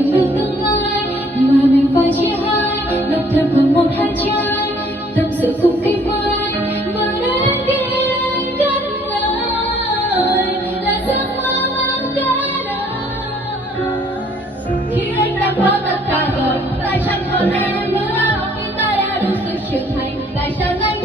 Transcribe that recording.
chặng đường tương lai mà mình phải chia hai, ngập thầm vào một hai trái tâm sự cùng cây vai và đến khi anh cất lời là giấc mơ mang cả đời. Khi anh đã có tất cả rồi tại chẳng còn em nữa, khi ta đã đủ sự trưởng thành tại sao anh